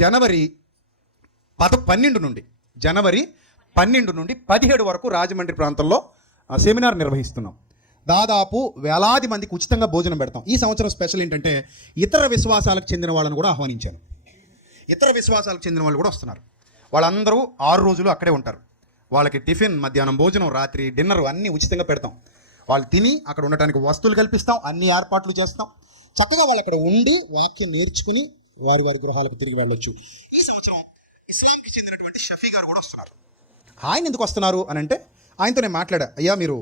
జనవరి 12 నుండి 17 వరకు రాజమండ్రి ప్రాంతంలో సెమినార్ నిర్వహిస్తున్నాం. దాదాపు వేలాది మందికి ఉచితంగా భోజనం పెడతాం. ఈ సంవత్సరం స్పెషల్ ఏంటంటే ఇతర విశ్వాసాలకు చెందిన వాళ్ళని కూడా ఆహ్వానించాను. ఇతర విశ్వాసాలకు చెందిన వాళ్ళు కూడా వస్తున్నారు. వాళ్ళందరూ 6 రోజులు అక్కడే ఉంటారు. వాళ్ళకి టిఫిన్, మధ్యాహ్నం భోజనం, రాత్రి డిన్నర్ అన్నీ ఉచితంగా పెడతాం. వాళ్ళు తిని అక్కడ ఉండటానికి వస్తువులు కల్పిస్తాం, అన్ని ఏర్పాట్లు చేస్తాం. చక్కగా వాళ్ళు అక్కడ ఉండి వాక్యం నేర్చుకుని వారి గృహాలకు తిరిగి వెళ్ళొచ్చు. ఈ సంవత్సరం ఇస్లాంకి చెందినటువంటి షఫీ గారు కూడా వస్తున్నారు. ఆయన ఎందుకు వస్తున్నారు అని అంటే ఆయనతో నేను మాట్లాడా, అయ్యా మీరు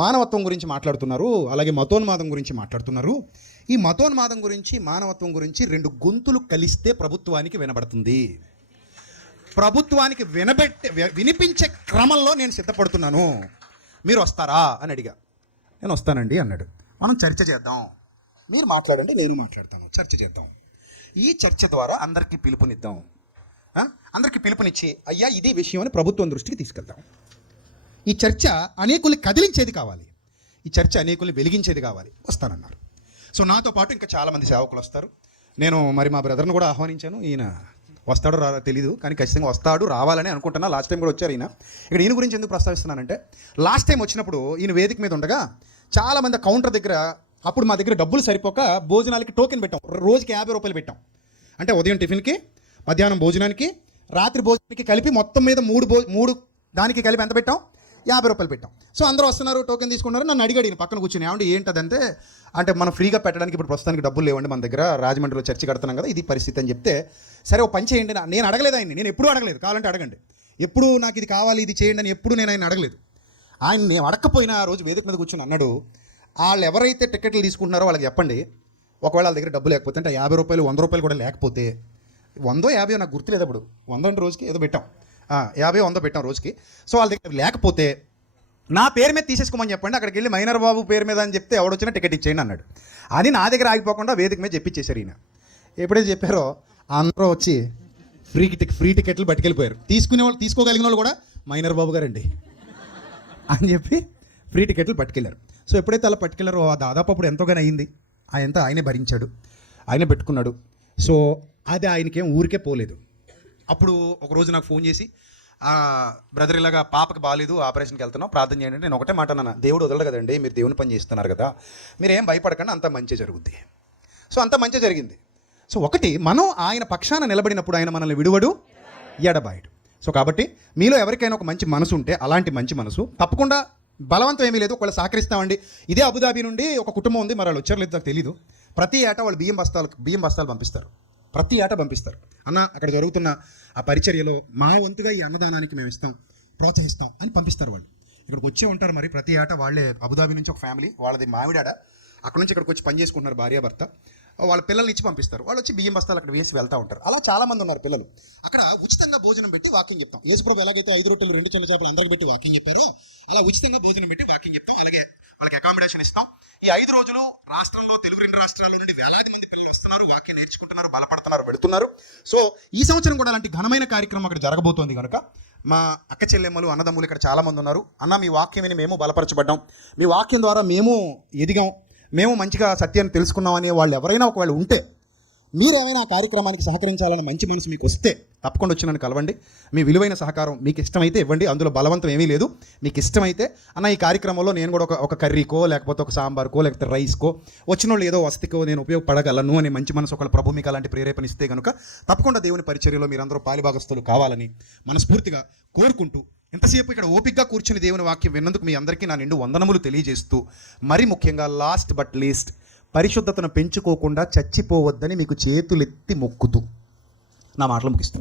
మానవత్వం గురించి మాట్లాడుతున్నారు, అలాగే మతోన్మాదం గురించి మాట్లాడుతున్నారు. ఈ మతోన్మాదం గురించి, మానవత్వం గురించి 2 గొంతులు కలిస్తే ప్రభుత్వానికి వినబడుతుంది. ప్రభుత్వానికి వినిపించే క్రమంలో నేను సిద్ధపడుతున్నాను, మీరు వస్తారా అని అడిగా. నేను వస్తానండి అన్నాడు. మనం చర్చ చేద్దాం, మీరు మాట్లాడండి, నేను మాట్లాడతాను, చర్చ చేద్దాం. ఈ చర్చ ద్వారా అందరికీ పిలుపునిద్దాం. అందరికీ పిలుపునిచ్చి అయ్యా ఇది విషయం అని ప్రభుత్వం దృష్టికి తీసుకెళ్తాం. ఈ చర్చ అనేకుల్ని కదిలించేది కావాలి, ఈ చర్చ అనేకుల్ని వెలిగించేది కావాలి. వస్తానన్నారు. సో నాతో పాటు ఇంకా చాలామంది సేవకులు వస్తారు. నేను మరి మా బ్రదర్ని కూడా ఆహ్వానించాను. ఈయన వస్తాడో తెలీదు, కానీ ఖచ్చితంగా వస్తాడు, రావాలని అనుకుంటున్నా. లాస్ట్ టైం కూడా వచ్చారు ఈయన. ఇక్కడ ఈయన గురించి ఎందుకు ప్రస్తావిస్తున్నానంటే, లాస్ట్ టైం వచ్చినప్పుడు ఈయన వేదిక మీద ఉండగా చాలామంది కౌంటర్ దగ్గర, అప్పుడు మా దగ్గర డబ్బులు సరిపోక భోజనాలకి టోకెన్ పెట్టాం. రోజుకి 50 రూపాయలు పెట్టాం. అంటే ఉదయం టిఫిన్కి, మధ్యాహ్నం భోజనానికి, రాత్రి భోజనానికి కలిపి మొత్తం మీద 3 దానికి కలిపి ఎంత పెట్టాం? 50 రూపాయలు పెట్టాం. సో అందరూ వస్తున్నారు, టోకెన్ తీసుకున్నారు. నన్ను అడిగాడు పక్కన కూర్చుని, ఏమంటే ఏంటదంటే, అంటే మనం ఫ్రీగా పెట్టడానికి ఇప్పుడు ప్రస్తుతానికి డబ్బులు లేవండి మన దగ్గర, రాజమండ్రిలో చర్చి కడుతున్నాం కదా, ఇది పరిస్థితి అని చెప్తే, సరే ఓ పని చేయండి. నేను అడగలేదు ఆయన్ని, నేను ఎప్పుడూ అడగలేదు, కావాలంటే అడగండి, ఎప్పుడు నాకు ఇది కావాలి, ఇది చేయండి అని ఎప్పుడు నేను ఆయన అడగలేదు. ఆయన నేను అడగకపోయినా ఆ రోజు వేదిక మీద కూర్చొని అన్నాడు, వాళ్ళు ఎవరైతే టికెట్లు తీసుకుంటున్నారో వాళ్ళకి చెప్పండి, ఒకవేళ వాళ్ళ దగ్గర డబ్బు లేకపోతే, అంటే 50 రూపాయలు 100 రూపాయలు కూడా లేకపోతే, 100 50 నాకు గుర్తులేదు, అప్పుడు 100 అంటే రోజుకి ఏదో పెట్టాం, 50 100 పెట్టాం రోజుకి. సో వాళ్ళ దగ్గర లేకపోతే నా పేరు మీద తీసేసుకోమని చెప్పండి, అక్కడికి వెళ్ళి మైనర్ బాబు పేరు మీద అని చెప్తే ఎవడొచ్చినా టికెట్ ఇచ్చేయండి అన్నాడు. అని నా దగ్గర ఆగిపోకుండా వేదిక మీద చెప్పించేశారు ఈయన. ఎప్పుడైతే చెప్పారో అందరూ వచ్చి ఫ్రీ టికెట్లు పట్టుకెళ్ళిపోయారు. తీసుకోగలిగిన వాళ్ళు కూడా మైనర్ బాబు గారండి అని చెప్పి ఫ్రీ టికెట్లు పట్టుకెళ్ళారు. సో ఎప్పుడైతే అలా పట్టుకెళ్ళారో దాదాపు అప్పుడు ఎంతోగానే అయింది. ఆయనే భరించాడు, ఆయన పెట్టుకున్నాడు. సో అది ఆయనకేం ఊరికే పోలేదు. అప్పుడు ఒక రోజు నాకు ఫోన్ చేసి, బ్రదర్ ఇలాగా పాపకి బాగాలేదు, ఆపరేషన్కి వెళ్తున్నాం, ప్రార్థన చేయండి. నేను ఒకటే మాట అన్నా, దేవుడు వదలడు కదండి, మీరు దేవుని పని చేస్తున్నారు కదా, మీరు ఏం భయపడకండి, అంత మంచి జరుగుద్ది. సో అంత మంచి జరిగింది. సో ఒకటి, మనం ఆయన పక్షాన నిలబడినప్పుడు ఆయన మనల్ని విడువడు, ఎడబాయడు. సో కాబట్టి మీలో ఎవరికైనా ఒక మంచి మనసు ఉంటే, అలాంటి మంచి మనసు తప్పకుండా, బలవంతం ఏమీ లేదు, ఒకళ్ళు సహకరిస్తామండి. ఇదే అబుదాబి నుండి ఒక కుటుంబం ఉంది, మరి వాళ్ళు వచ్చారు లేదు నాకు తెలీదు. ప్రతి ఏటా వాళ్ళు బియ్యం బస్తాలు పంపిస్తారు, ప్రతి ఏటా పంపిస్తారు. అన్న అక్కడ జరుగుతున్న ఆ పరిచర్యలో మా వంతుగా ఈ అన్నదానానికి మేము ఇస్తాం, ప్రోత్సహిస్తాం అని పంపిస్తారు. వాళ్ళు ఇక్కడికి వచ్చే ఉంటారు. మరి ప్రతి ఏటా వాళ్ళే, అబుదాబి నుంచి ఒక ఫ్యామిలీ, వాళ్ళది మామిడాడ, అక్కడ నుంచి ఇక్కడికి వచ్చి పని చేసుకుంటున్నారు, భార్యాభర్త, వాళ్ళ పిల్లల్ని ఇచ్చి పంపిస్తారు. వాళ్ళు వచ్చి బియ్యం బస్తాలు అక్కడ వేసి వెళ్తూ ఉంటారు. అలా చాలామంది ఉన్నారు పిల్లలు. అక్కడ ఉచితంగా భోజనం పెట్టి వాక్యం చెప్తాం. యేసుప్రభు ఎలాగైతే 5 రొట్టెలు 2 చిన్న చేపలు అందరికి పెట్టి వాక్యం చెప్పారో, అలా ఉచితంగా భోజనం పెట్టి వాక్యం చెప్తాం. అలాగే వాళ్ళకి అకామిడేషన్ ఇస్తాం. ఈ 5 రోజులు రాష్ట్రంలో, తెలుగు 2 రాష్ట్రాల నుండి వేలాది మంది పిల్లలు వస్తున్నారు, వాక్యం నేర్చుకుంటున్నారు, బలపడుతున్నారు, పెడుతున్నారు. సో ఈ సంవత్సరం కూడా అలాంటి ఘనమైన కార్యక్రమం అక్కడ జరగబోతోంది కనుక మా అక్క చెల్లెమ్మలు, అన్నదమ్ములు ఇక్కడ చాలామంది ఉన్నారు. అన్న మీ వాక్యం విని మేము బలపరచబడ్డాం, మీ వాక్యం ద్వారా మేము ఎదిగాం, మేము మంచిగా సత్యాన్ని తెలుసుకున్నామని వాళ్ళు ఎవరైనా ఒకవేళ ఉంటే, మీరు ఏమైనా ఆ కార్యక్రమానికి సహకరించాలని మంచి మనసు మీకు వస్తే తప్పకుండా వచ్చి నన్ను కలవండి. మీ విలువైన సహకారం మీకు ఇష్టమైతే ఇవ్వండి, అందులో బలవంతం ఏమీ లేదు. మీకు ఇష్టమైతే అన్న ఈ కార్యక్రమంలో నేను కూడా ఒక కర్రీకో, లేకపోతే ఒక సాంబార్కో, లేకపోతే రైస్కో, వచ్చిన వాళ్ళు ఏదో వస్తుకో నేను ఉపయోగపడగలను అనే మంచి మనసు ఒకళ్ళ ప్రభు మీకు అలాంటి ప్రేరేపణ ఇస్తే కనుక తప్పకుండా దేవుని పరిచర్యలో మీరందరూ పాలిభాగస్తులు కావాలని మనస్ఫూర్తిగా కోరుకుంటూ, ఎంతసేపు ఇక్కడ ఓపికగా కూర్చుని దేవుని వాక్యం విన్నందుకు మీ అందరికీ నా నిండు వందనములు తెలియజేస్తూ, మరి ముఖ్యంగా లాస్ట్ బట్ లీస్ట్, పరిశుద్ధతను పెంచుకోకుండా చచ్చిపోవద్దని మీకు చేతులెత్తి మొక్కుతూ నా మాటలు ముగిస్తున్నాను.